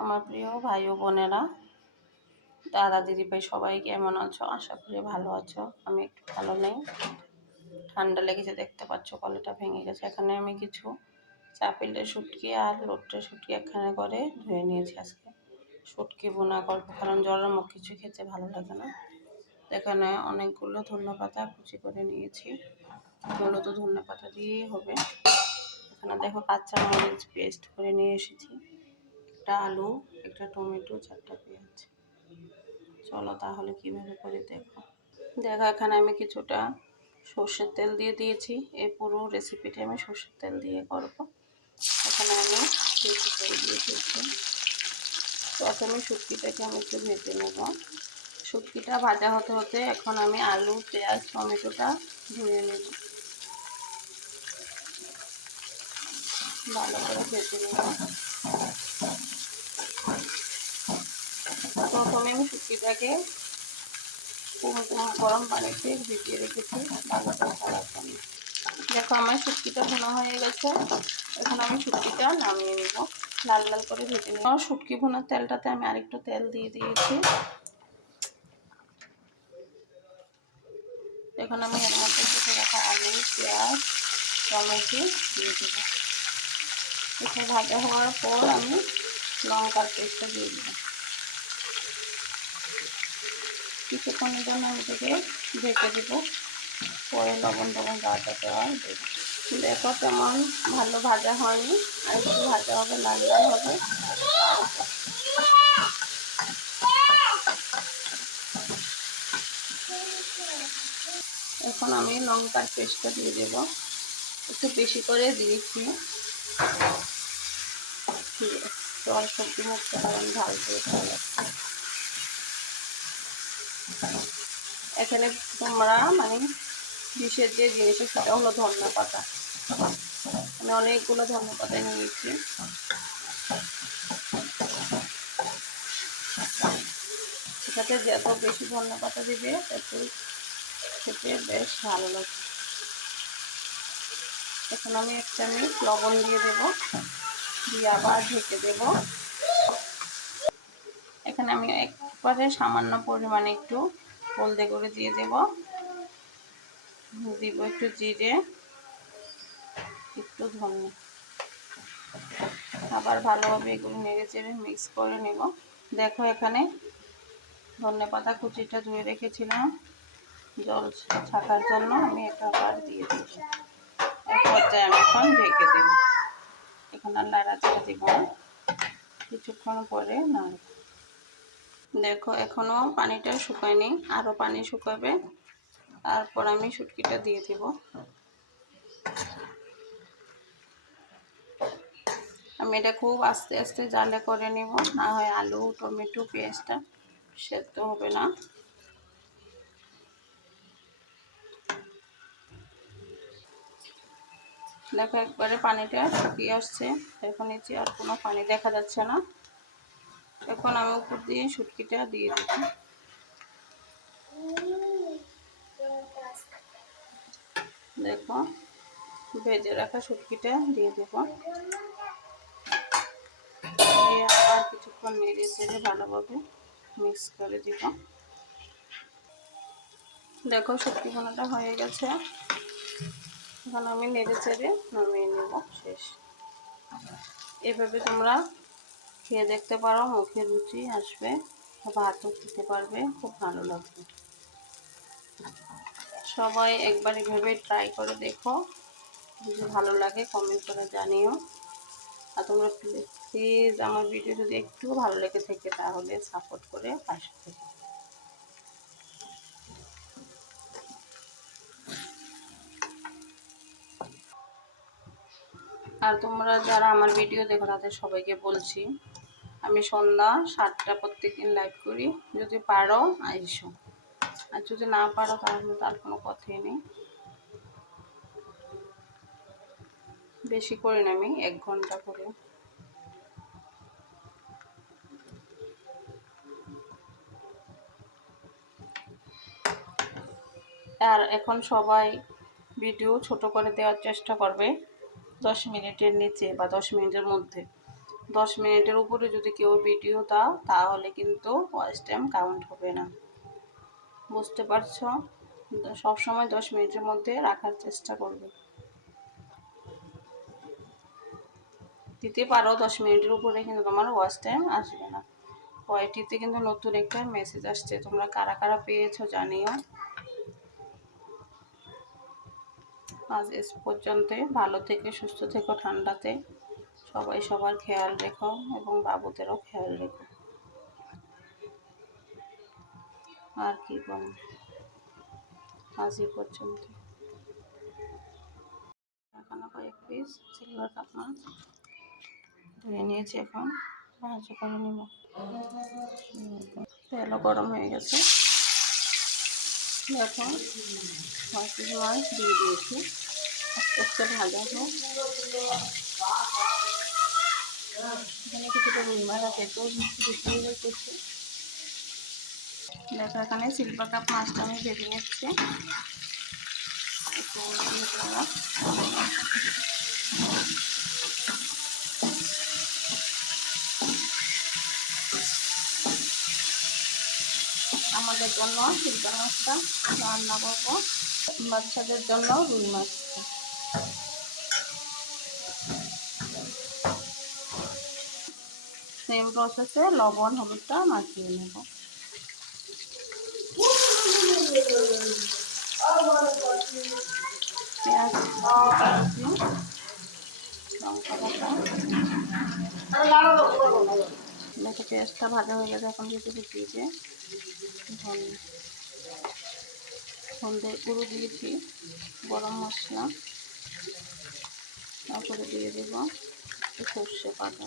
আমার প্রিয় ভাই ও বোনেরা, দাদা দিদি ভাই সবাই কেমন আছো? আশা করি ভালো আছো। আমি একটু ভালো নেই। ঠান্ডা লেগেছে, দেখতে পাচ্ছ কলেটা ভেঙে গেছে। এখানে আমি কিছু চাপিলের শুটকি আর লোট্টের শুটকি এখানে করে ধুয়ে নিয়েছি আজকে। শুটকি বোনা গল্প, কারণ জলের মুখ কিছু খেতে ভালো লাগে না। এখানে অনেকগুলো ধনে পাতা কুচি করে নিয়েছি। মূলত ধনে পাতা দিয়েই হবে। এখানে দেখো কাঁচা মরিচ পেস্ট করে নিয়ে এসেছি। একটা আলু, একটা টমেটো, চারটা পেঁয়াজ। চলো তাহলে কীভাবে করে দেখো। দেখো, এখানে আমি কিছুটা সর্ষের তেল দিয়ে দিয়েছি। এই পুরো রেসিপিটা আমি সর্ষের তেল দিয়ে করব। এখানে আমি বেশি তেল দিয়ে দিয়েছি। প্রথমে শুটকিটাকে আমি একটু ভেজে নেব। শুটকিটা ভাজা হতে হতে এখন আমি আলু, পেঁয়াজ, টমেটোটা ধুয়ে নেব। ভালো করে ভেজে নেব। প্রথমে আমি শুটকিটাকে গরম পানিতে ভিজিয়ে রেখেছি। দেখো, আমার শুটকিটা ভোনা হয়ে গেছে। এখন আমি শুটকিটা নামিয়ে নেব। লাল লাল করে ভেজে নেব। শুটকি ভোনার তেলটাতে আমি আরেকটু তেল দিয়ে দিয়েছি। এখন আমি এর মধ্যে কেটে রাখা আলু, পেঁয়াজ, টমেটো দিয়ে দেব। এটা ভাজা হওয়ার পর আমি লঙ্কার পেস্টটা দিয়ে দেবো। কিছুক্ষণের জন্য আমি এটাকে ঢেকে দেবো। পরে লবণ টবণ যা দেওয়া দেখো তেমন ভালো ভাজা হয়নি, আর একটু ভাজা হবে, লাল হবে। এখন আমি লঙ্কার পেস্টটা দিয়ে দেব। একটু বেশি করে দিয়েছি। জল সবজি মুখতে কারণ ঝাল দিয়ে ভালো লাগছে এখানে তোমরা মানে বিষের যে জিনিসের সেটা হলো ধন্য পাতা। আমি অনেকগুলো ধন্য পাতা নিয়েছি সেটাতে যত বেশি ধন্য পাতা দিবে, তত খেতে বেশ ভালো লাগবে। এখন আমি এক চামচ লবণ দিয়ে দেব। দিয়ে আবার ঢেকে দেব। এখানে আমি একবারে সামান্য পরিমাণে একটু হলদে করে দিয়ে দেব। দিব একটু জিরে, একটু ধনে। আবার ভালোভাবে এগুলো নেড়ে চেড়ে মিক্স করে নেব। দেখো এখানে ধনে পাতা কুচিটা ধুয়ে রেখেছিলাম। জল ছাকার জন্য আমি এটা আবার দিয়ে দিব এক পর্যায়ে আমি এখন ঢেকে দেব। এখন আর লাড়াচাড়া দিব কিছুক্ষণ পরে নাড়ব। দেখো এখনও পানিটা শুকায়নি। আরও পানি শুকাবে। তারপর আমি শুটকিটা দিয়ে দিব। আমি এটা খুব আস্তে আস্তে জালে করে নিব। না হয় আলু, টমেটো, পেঁয়াজটা সেদ্ধ হবে না। দেখো, একবারে পানিটা শুকিয়ে আসছে। এখন নিচে আর কোনো পানি দেখা যাচ্ছে না। এখন আমি উপর দিয়ে শুটকিটা দিয়ে দেব। দেখো, ভেজে রাখা শুটকিটা দিয়ে দেব। দিয়ে আবার কিছুক্ষণ নেড়ে চেড়ে ভালোভাবে মিক্স করে দিব। দেখো শুটকি ঘোনাটা হয়ে গেছে। এখন আমি নেড়ে চেড়ে নামিয়ে নেব শেষ। এভাবে তোমরা খেয়ে দেখতে পারো মুখে রুচি আসবে ভাতও খেতে পারবে, খুব ভালো লাগবে। সবাই একবার এভাবে ট্রাই করে দেখো, যদি ভালো লাগে কমেন্ট করে জানিও। আর তোমরা প্লিজ আমার ভিডিও যদি একটু ভালো লেগে থাকে তাহলে সাপোর্ট করে পাশে থেকে। আর তোমরা যারা আমার ভিডিও দেখো তাদের সবাইকে বলছি আমি সন্ধ্যা সাতটা প্রত্যেকদিন লাইভ করি। যদি পারো, আইসো। আর যদি না পারো, তাহলে তার কোনো কথাই নেই। বেশি করি না আমি, এক ঘণ্টা করে। আর এখন সবাই ভিডিও ছোট করে দেওয়ার চেষ্টা করবে, দশ মিনিটের নিচে বা দশ মিনিটের মধ্যে। দশ মিনিটের উপরে যদি কেউ ভিডিও দাও, তাহলে কিন্তু ওয়াচ টাইম কাউন্ট হবে না। বুঝতে পারছ? সব সময় দশ মিনিটের মধ্যে রাখার চেষ্টা করবে। দিতে পারো, দশ মিনিটের উপরে কিন্তু তোমার ওয়াচ টাইম আসবে না। ওয়াইটিতে কিন্তু নতুন একটা মেসেজ আসছে। তোমরা কারা কারা পেয়েছ জানিও। আজ এস পর্যন্ত ভালো থেকে, সুস্থ থেকো ঠান্ডাতে। সবাই সবার খেয়াল রেখো এবং বাবুদেরও খেয়াল রেখো। আর কি বল? আজ এ পর্যন্ত। এখানে কয়েক পিস সিলভার কাপ মাছ। ধুয়ে নিয়েছি এখন। ভাজি করে নিব। তেলও গরম হয়ে গেছে। দেখো মাছ দিয়ে দিয়েছি। আস্তে আস্তে ভাজা হোক। এখানে কিছুটা রুই মাছ আছে, তো করছি দেখো, এখানে সিলভার কাপ মাছটা আমি ভেজে নিচ্ছি। আমাদের জন্য সিলভার মাছটা রান্না করব। বাচ্চাদের জন্য রুই মাছটা। সেম প্রসেসে লবণ, হলুদটা মাখিয়ে নেব। পেঁয়াজ দেখো পেঁয়াজটা ভাজা হয়ে গেছে, এখন কুচিয়েছে ধনে। হলদে গুঁড়ো দিয়েছি, গরম মশলা। তারপরে দিয়ে দেব সর্ষে বাটা।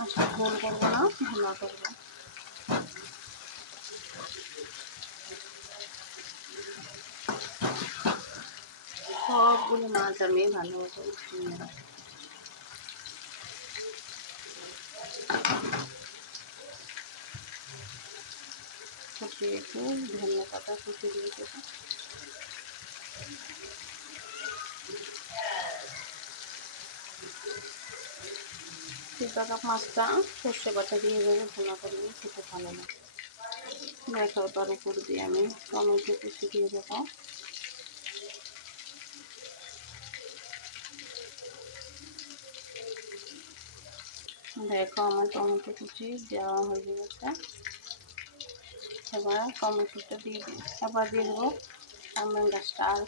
মাছটা গোল করব না ভুনা করব সবগুলো মাছ আমি ভালোভাবে উঠিয়ে নেব। ফুটিয়ে একটু ধনে পাতা দিয়ে দেবো। তিনটা মাছটা সর্ষে বাটা দিয়ে দেবো, ভুনা করলে খেতে ভালো লাগে। দেখো তার উপর দিয়ে আমি টমেটো কুচি দেবো। দেখো আমার টমেটো কুচি দেওয়া হয়ে গেছে। এবার টমেটোটা দিয়ে এবার দিয়ে দেবো সামনের গাছটা আর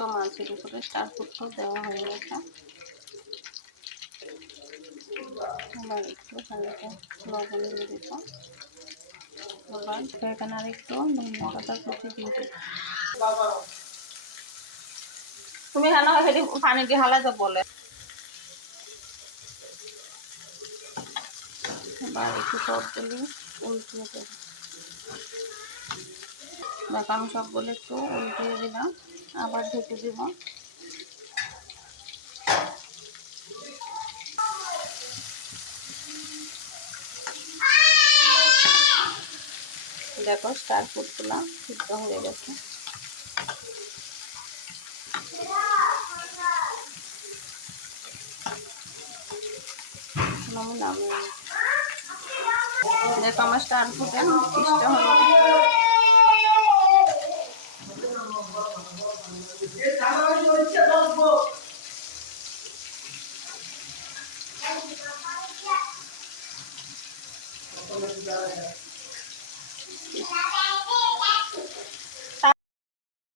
ফুট দেখো মাছের উপরে স্টার ফুটও দেওয়া হয়ে গেছে। এবার একটু লবণ দিয়ে এখানে আর একটু ধনিয়া পাতা কুচি দিয়ে দেবো। তুমি হ্যাঁ সেটি পানি দিয়ে বলে? দিলে উল্টিয়ে দেবো। দেখো আমি সবগুলো একটু উল্টিয়ে দিলাম। আবার ঢেকে দিব। দেখো স্টার ফুটগুলো সিদ্ধ হয়ে গেছে। দেখো আমার স্টার ফুটে গেছে